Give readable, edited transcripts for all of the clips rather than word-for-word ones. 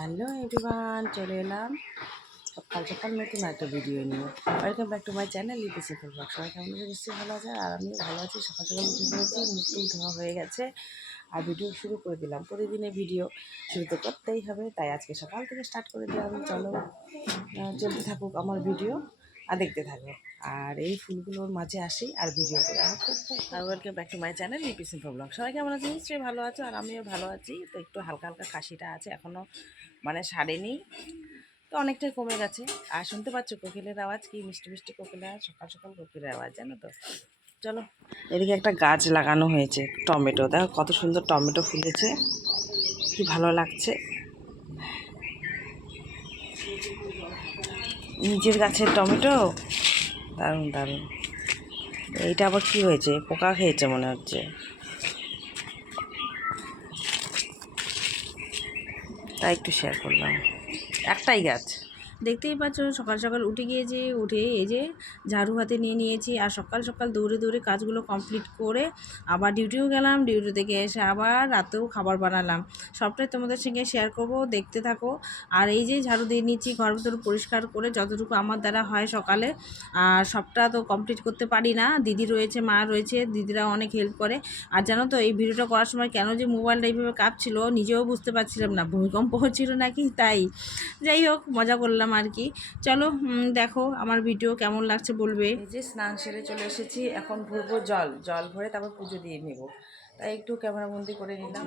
Hello everyone, চলে এলাম সকাল সকাল নতুন একটা ভিডিও নিয়ে। Welcome back to my channel Lipi simple blog. সবাই কেমন আছে? নিশ্চয়ই ভালো আছে, আর আমিও ভালো আছি। সকাল সকাল উঠে পড়েছি, মুখ টুক ধোয়া হয়ে গেছে, আর ভিডিও শুরু করে দিলাম। প্রতিদিনের ভিডিও শুরু তো করতেই হবে, তাই আজকে সকাল থেকে স্টার্ট করে দিলাম। চলো চলতে থাকুক আমার ভিডিও, আর দেখতে থাকো। আর এই ফুলগুলোর মাঝে আসি আর ভিডিও করি। আর আর welcome back to my channel Lipi simple blog. সবাই কেমন আছে? নিশ্চয়ই ভালো আছো, আর আমিও ভালো আছি। তো একটু হালকা হালকা কাশিটা আছে, এখনও মানে সারেনি, তো অনেকটাই কমে গেছে। আর শুনতে পাচ্ছ কোকিলের আওয়াজ, কি মিষ্টি মিষ্টি কোকিলের আওয়াজ, সকাল সকাল কোকিলের আওয়াজ, জানো তো। চলো, এদিকে একটা গাছ লাগানো হয়েছে টমেটো, দেখো কত সুন্দর টমেটো ফুলেছে, কি ভালো লাগছে। নিজের গাছের টমেটো, দারুণ দারুণ। এইটা আবার কি হয়েছে? পোকা খেয়েছে মনে হচ্ছে, তাই একটু শেয়ার করলাম। একটাই গাছ। দেখতেই পাচ্ছ সকাল সকাল উঠে গিয়েছি, উঠে এই যে ঝাড়ু হাতে নিয়ে নিয়েছি, আর সকাল সকাল দৌড়ে দৌড়ে কাজগুলো কমপ্লিট করে আবার ডিউটিও গেলাম। ডিউটি থেকে এসে আবার রাতেও খাবার বানালাম, সবটাই তোমাদের সঙ্গে শেয়ার করব, দেখতে থাকো। আর এই যে ঝাড়ু দিয়ে নিচ্ছি, ঘর ভিতর পরিষ্কার করে যতটুকু আমার দ্বারা হয় সকালে। আর সবটা তো কমপ্লিট করতে পারি না, দিদি রয়েছে, মা রয়েছে, দিদিরা অনেক হেল্প করে। আর জানো তো এই ভিডিওটা করার সময় কেন যে মোবাইলটা এইভাবে কাঁপছিল নিজেও বুঝতে পারছিলাম না, ভূমিকম্প হচ্ছিল নাকি, তাই যাই হোক মজা করলাম আর কি। চলো দেখো আমার ভিডিও কেমন লাগছে বলবে। এই যে স্নান সেরে চলে এসেছি, এখন ভরবো জল, জল ভরে তারপর পুজো দিয়ে নেব, তাই একটু ক্যামেরা বন্দি করে নিলাম।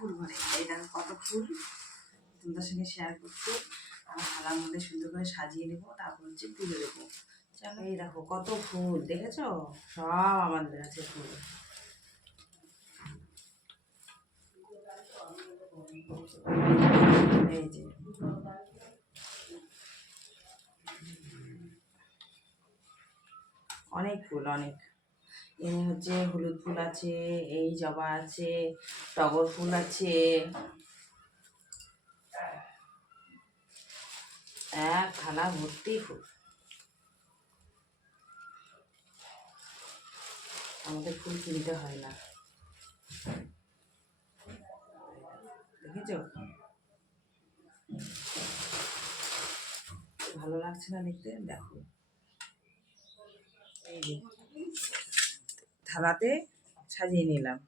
ফুল ভরে এই দেখো কত ফুল, তোমাদের সঙ্গে শেয়ার করছি। আমার থালার মধ্যে সুন্দর করে সাজিয়ে নেবো, তারপর হচ্ছে পুজো দেবো। চলো, এই দেখো কত ফুল, দেখেছো? সব আমাদের আছে ফুল। এই যে অনেক ফুল, অনেক। এখানে হচ্ছে হলুদ ফুল আছে, এই জবা আছে, টগর ফুল আছে, এক থালা ভর্তি ফুল। আমাদের ফুল কিনতে হয় না, দেখেছো? ভালো লাগছে না দেখতে? দেখো এই যে থালাতে সাজিয়ে নিলাম।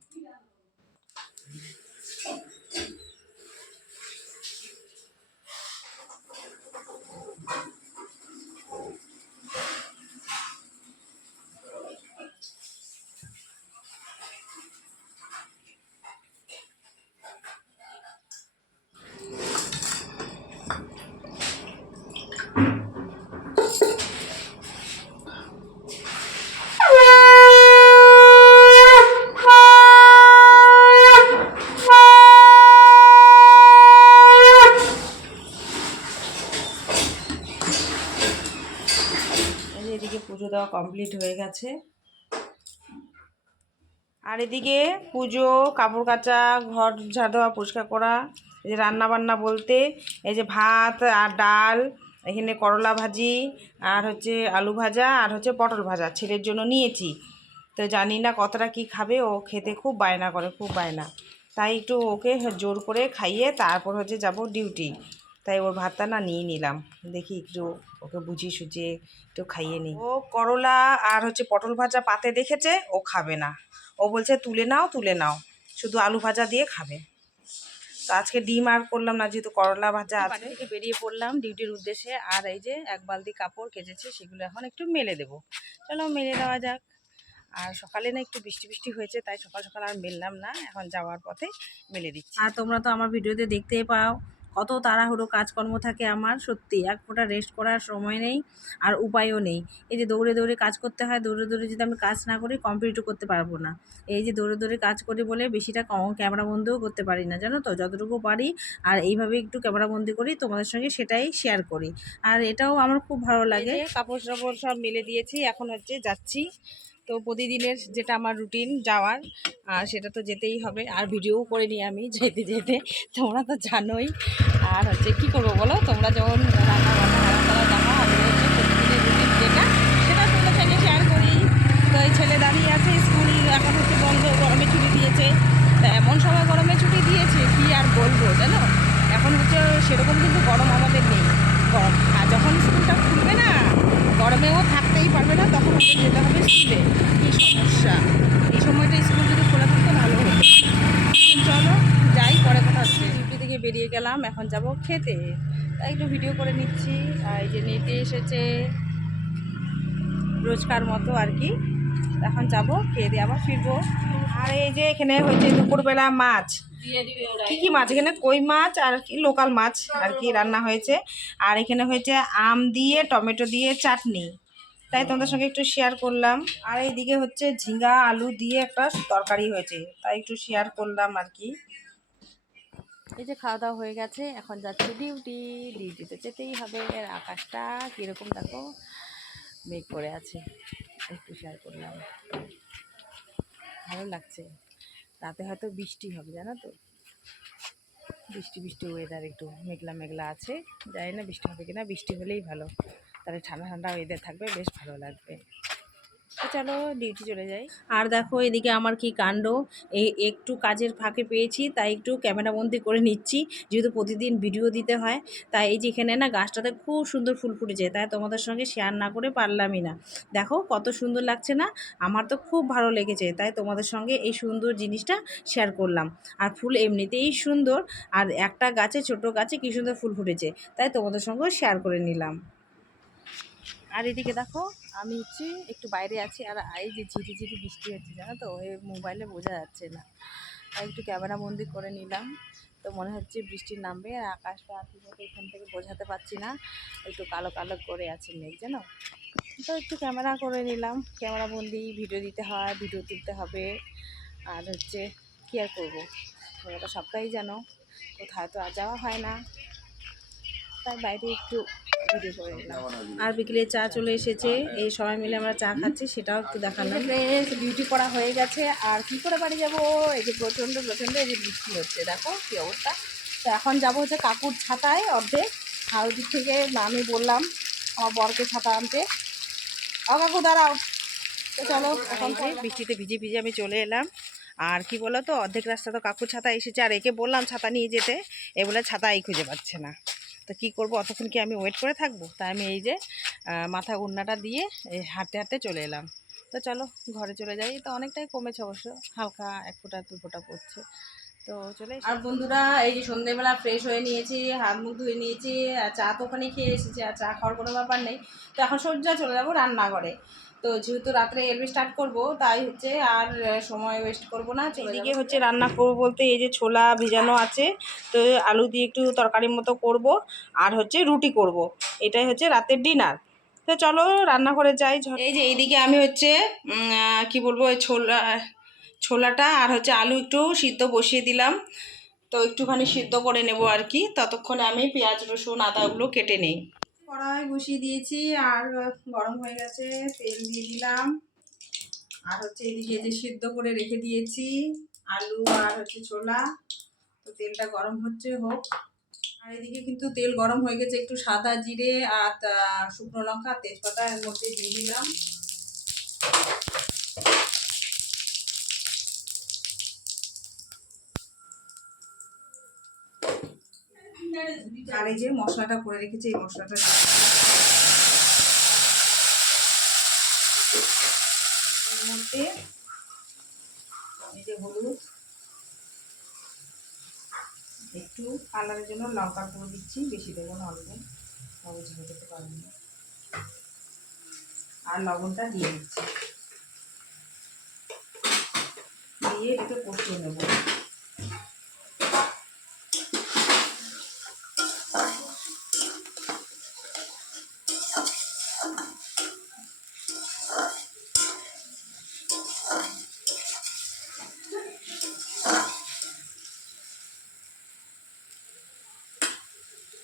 এদিকে পুজো দেওয়া কমপ্লিট হয়ে গেছে, আর এদিকে পুজো, কাপড় কাচা, ঘর ঝাড় দেওয়া, পরিষ্কার করা, এই যে রান্না বান্না বলতে এই যে ভাত আর ডাল, এখানে করলা ভাজি, আর হচ্ছে আলু ভাজা, আর হচ্ছে পটল ভাজা ছেলের জন্য নিয়েছি। তো জানি না কতটা কি খাবে, ও খেতে খুব বায়না করে, খুব বায়না, তাই একটু ওকে জোর করে খাইয়ে তারপর হচ্ছে যাব ডিউটি। তাই ওর ভাতটা না নিয়ে নিলাম, দেখি একটু ওকে বুঝিয়ে সুঝিয়ে একটু খাইয়ে নিই। ও করলা আর হচ্ছে পটল ভাজা পাতে দেখেছে, ও খাবে না, ও বলছে তুলে নাও তুলে নাও, শুধু আলু ভাজা দিয়ে খাবে। তো আজকে ডিম আর করলাম না, যেহেতু করলা ভাজা আছে। বাড়ি থেকে বেরিয়ে পড়লাম ডিউটির উদ্দেশ্যে, আর এই যে এক বালতি কাপড় কেচেছে, সেগুলো এখন একটু মেলে দেবো। চলো মেলে দেওয়া যাক। আর সকালে না একটু বৃষ্টি বৃষ্টি হয়েছে, তাই সকাল সকাল আর মেললাম না, এখন যাওয়ার পথে মেলে দিচ্ছি। আর তোমরা তো আমার ভিডিওতে দেখতেই পাও কত তাড়াহুড়ো কাজকর্ম থাকে আমার, সত্যি এক ফোঁটা রেস্ট করার সময় নেই, আর উপায়ও নেই। এই যে দৌড়ে দৌড়ে কাজ করতে হয়, দৌড়ে দৌড়ে যদি আমি কাজ না করি কমপ্লিটও করতে পারবো না। এই যে দৌড়ে দৌড়ে কাজ করি বলে বেশিটা ক্যামেরা বন্দিও করতে পারি না, জানো তো, যতটুকু পারি। আর এইভাবে একটু ক্যামেরা বন্দি করি, তোমাদের সঙ্গে সেটাই শেয়ার করি, আর এটাও আমার খুব ভালো লাগে। কাপড় টাপড় সব মেলে দিয়েছি, এখন হচ্ছে যাচ্ছি। তো প্রতিদিনের যেটা আমার রুটিন যাওয়ার, আর সেটা তো যেতেই হবে, আর ভিডিও করে নিই আমি যেতে যেতে, তোমরা তো জানোই। আর হচ্ছে কী করবো বলো, তোমরা যখন রান্না বান্না হাততলা জানো, আমি হচ্ছে প্রতিদিনের রুটিন যেটা, সেটা তোমাদের সঙ্গে শেয়ার করি। তো এই ছেলে দাঁড়িয়ে আছে, স্কুল এখন হচ্ছে বন্ধ, গরমে ছুটি দিয়েছে। তা এমন সময় গরমে ছুটি দিয়েছে কি আর বলবো, জানো। এখন হচ্ছে সেরকম কিন্তু গরম আমাদের নেই। গরম আর যখন স্কুলটা খুলবে না, গরমেও থাকতেই পারবে না, তখন ওদের যেতে হবে স্কুলে। কী সমস্যা! এই সময়টা স্কুল যদি খোলা থাকতো ভালো হতো। চলো যাই, পরে কথা হচ্ছে। ডিউটি থেকে বেরিয়ে গেলাম, এখন যাব খেতে, তাই একটু ভিডিও করে নিচ্ছি। আর এই যে নিতে এসেছে রোজকার মতো আর কি। এখন যাব, খেয়ে দিয়ে আবার ফিরবো। আর এই যে এখানে হচ্ছে দুপুরবেলা মাছ, কি কি মাছ, এখানে কই মাছ আর কি লোকাল মাছ আর কি রান্না হয়েছে। আর এখানে হয়েছে আম দিয়ে টমেটো দিয়ে চাটনি, তাই তোমাদের সঙ্গে একটু শেয়ার করলাম। আর এইদিকে হচ্ছে ঝিঙ্গা আলু দিয়ে একটা তরকারি হয়েছে, তাই একটু শেয়ার করলাম আর কি। এই যে খাওয়া দাওয়া হয়ে গেছে, এখন যাচ্ছে ডিউটিতে যেতেই হবে। আর আকাশটা কীরকম দেখো, মেঘ করে আছে, একটু শেয়ার করলাম। ভালো লাগছে। রাতে হয়তো বৃষ্টি হবে, জানো তো, বৃষ্টি বৃষ্টি ওয়েদার, একটু মেঘলা মেঘলা আছে। জানি না বৃষ্টি হবে কিনা, বৃষ্টি হলেই ভালো, তাহলে ঠান্ডা ঠান্ডা ওয়েদার থাকবে, বেশ ভালো লাগবে। তো চলো ডিউটি চলে যাই। আর দেখো এদিকে আমার কি কাণ্ড, এই একটু কাজের ফাঁকে পেয়েছি, তাই একটু ক্যামেরাবন্দি করে নিচ্ছি, যেহেতু প্রতিদিন ভিডিও দিতে হয়। তাই এই যে এখানে না গাছটাতে খুব সুন্দর ফুল ফুটেছে, তাই তোমাদের সঙ্গে শেয়ার না করে পারলামই না। দেখো কত সুন্দর লাগছে না, আমার তো খুব ভালো লেগেছে, তাই তোমাদের সঙ্গে এই সুন্দর জিনিসটা শেয়ার করলাম। আর ফুল এমনিতেই সুন্দর, আর একটা গাছে, ছোট গাছে কি সুন্দর ফুল ফুটেছে, তাই তোমাদের সঙ্গেও শেয়ার করে নিলাম। আর এদিকে দেখো আমি হচ্ছে একটু বাইরে আছি, আর এই যে ঝিরি ঝিরি বৃষ্টি হচ্ছে, জানো তো, এই মোবাইলে বোঝা যাচ্ছে না, তাই একটু ক্যামেরা বন্দি করে নিলাম। তো মনে হচ্ছে বৃষ্টি নামবে, আর আকাশটা ঠিক মতো এখান থেকে বোঝাতে পারছি না, একটু কালো কালো করে আছে মেঘ, জানো। তো একটু ক্যামেরা করে নিলাম, ক্যামেরা বন্দি ভিডিও দিতে হয়, ভিডিও তুলতে হবে। আর হচ্ছে কী আর করবো, তোমরা তো সবটাই জানো, কোথায় তো আর যাওয়া হয় না, তাই বাইরে একটু ভিডিও করে নিলাম। আর বিকেলে চা চলে এসেছে, এই সবাই মিলে আমরা চা খাচ্ছি, সেটাও একটু দেখালাম। ফ্রেন্ডস, ডিউটি করা হয়ে গেছে, আর কি করে বাড়ি যাব, এই যে প্রচণ্ড প্রচণ্ড এই যে বৃষ্টি হচ্ছে, দেখো কী অবস্থা। তো এখন যাব হচ্ছে কাকুর ছাতায় অর্ধেক, আর ওদিক থেকে আমি বললাম আমার বরকে ছাতা আনতে। ও কাকু দাঁড়াও। তো চলো, এখন বৃষ্টিতে ভিজে ভিজে আমি চলে এলাম। আর কি বলো তো, অর্ধেক রাস্তা তো কাকুর ছাতা এসেছে, আর একে বললাম ছাতা নিয়ে যেতে, এ বলে ছাতাই খুঁজে পাচ্ছে না। তো কী করবো, অতক্ষণ কি আমি ওয়েট করে থাকবো, তাই আমি এই যে মাথা ওড়নাটা দিয়ে এই হাঁটতে হাঁটতে চলে এলাম। তো চলো ঘরে চলে যাই। তো অনেকটাই কমেছে অবশ্য, হালকা 1 ফোঁটা 2 ফোঁটা পড়ছে। তো চলে আর বন্ধুরা, এই যে সন্ধ্যেবেলা ফ্রেশ হয়ে নিয়েছি, হাত মুখ ধুয়ে নিয়েছি, আর চা তো ওখানে খেয়ে এসেছি, আর চা খাওয়ার কোনো ব্যাপার নেই। তো এখন সোজা চলে যাবো রান্নাঘরে। তো যেহেতু রাত্রে এলবি স্টার্ট করবো, তাই হচ্ছে আর সময় ওয়েস্ট করবো না, এদিকে হচ্ছে রান্না করবো বলতে এই যে ছোলা ভিজানো আছে, তো আলু দিয়ে একটু তরকারির মতো করব, আর হচ্ছে রুটি করব, এটাই হচ্ছে রাতের ডিনার। তো চলো রান্না করে যাই। এই যে এইদিকে আমি হচ্ছে কি বলবো, এই ছোলাটা আর হচ্ছে আলু একটু সিদ্ধ বসিয়ে দিলাম, তো একটুখানি সিদ্ধ করে নেব আর কি, ততক্ষণে আমি পেঁয়াজ রসুন আদাগুলো কেটে নেই। কড়াই বসিয়ে দিয়েছি, আর গরম হয়ে গেছে, তেল দিয়ে দিলাম। আর হচ্ছে এদিকে যে সিদ্ধ করে রেখে দিয়েছি আলু আর হচ্ছে ছোলা, তো তেলটা গরম হচ্ছে, হোক। আর এদিকে কিন্তু তেল গরম হয়ে গেছে, একটু সাদা জিরে আর শুকনো লঙ্কা তেজপাতা এর মধ্যে দিয়ে দিলাম। আর এই যে মশলাটা করে রেখেছি, এই মশলাটা এর মধ্যে এই যে হলুদ, একটু কালারের জন্য লঙ্কার গুঁড়ো দিচ্ছি, বেশি দেবো না, অল্প, তবে ঝেড়ে দিতে পারবেন না। আর লবণটা দিয়ে দিচ্ছি, দিয়ে এটাকে কষিয়ে নেব।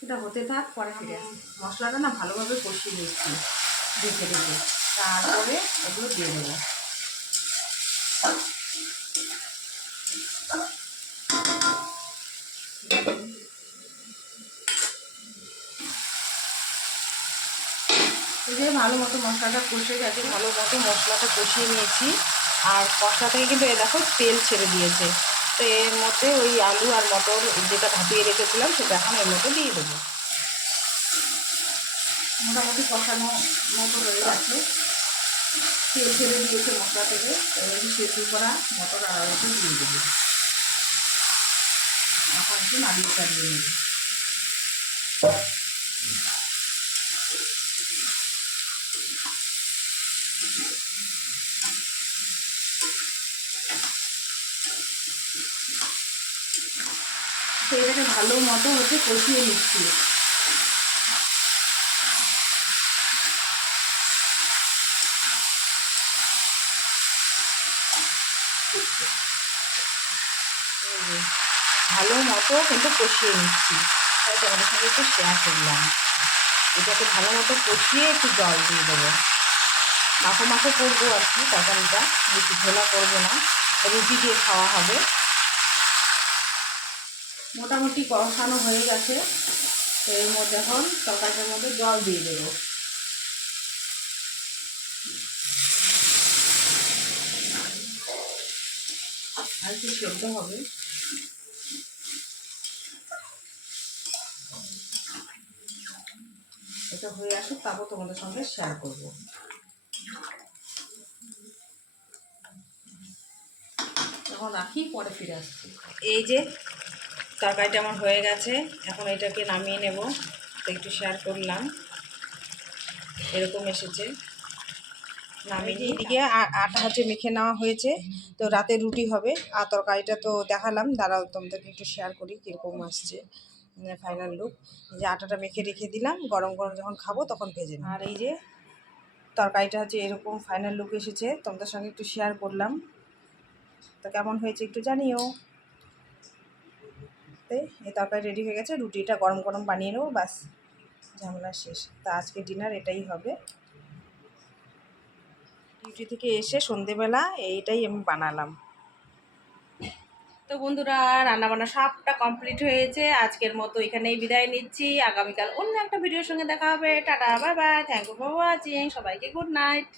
এটা হতে থাক, পরে ফিরে আসি। মশলাটা না ভালোভাবে কষিয়ে নিচ্ছি ঢেকে ঢেকে, তারপরে ওগুলো দিয়ে দেবো। এই যে ভালো মতো মশলাটা কষে গেছে, ভালো মতো মশলাটা কষিয়ে নিয়েছি, আর কষা থেকে কিন্তু এ দেখো তেল ছেড়ে দিয়েছে। তো এর মধ্যে ওই আলু আর মটর যেটা ভাপিয়ে রেখেছিলাম সেটা এখন এর মধ্যে দিয়ে দেবো। মোটামুটি কষানো মতো হয়ে গেছে, তেল ছেড়ে দিয়েছে মশলা থেকে। এবার সেদ্ধ করা মটর আর আলুটা দিয়ে দেবো। এখন একটু নাড়িয়ে চাড়িয়ে নেব। তো এটাকে ভালো মতো কষিয়ে নিচ্ছি। ভালো মতো কিন্তু কষিয়ে নিচ্ছি, তাই তোমাদের সঙ্গে একটু শেয়ার করলাম। এটাকে ভালো মতো কষিয়ে একটু জল দিয়ে দেবো। মাখো মাখো করবো আর কি তরকারিটা, বেশি ঘোলা করবো না, রুটি দিয়ে খাওয়া হবে। মোটামুটি কষানো হয়ে গেছে। তো এর মধ্যে এখন তরকারিটার মধ্যে জল দিয়ে দেবো। আর একটু সেদ্ধ হবে। এটা হয়ে আসুক, তারপর তোমাদের সঙ্গে শেয়ার করব। এখন রাখি, পরে ফিরে আসছি। এই যে তরকারিটা আমার হয়ে গেছে, এখন এটাকে নামিয়ে নেব। তো একটু শেয়ার করলাম, এরকম এসেছে। নামিয়ে এদিকে আটা মেখে নেওয়া হয়েছে। তো রাতে রুটি হবে। আর তরকারিটা তো দেখালাম, দাঁড়াও তোমাদেরকে একটু শেয়ার করি কীরকম আসছে ফাইনাল লুক। যে আটাটা মেখে রেখে দিলাম, গরম গরম যখন খাবো তখন ভেজে নিই। আর এই যে তরকারিটা এরকম ফাইনাল লুক এসেছে, তোমাদের সঙ্গে একটু শেয়ার করলাম। তো কেমন হয়েছে একটু জানিও। এই তরকারি রেডি হয়ে গেছে, রুটিটা গরম গরম বানিয়ে নেবো, ব্যাস ঝামেলা শেষ। তা আজকে ডিনার এটাই হবে। ডিউটি থেকে এসে সন্ধেবেলা এইটাই আমি বানালাম। তো বন্ধুরা, রান্নাবান্না সবটা কমপ্লিট হয়েছে। আজকের মতো এখানেই বিদায় নিচ্ছি। আগামীকাল অন্য একটা ভিডিওর সঙ্গে দেখা হবে। Tata, bye bye, thank you for watching. সবাইকে গুড নাইট।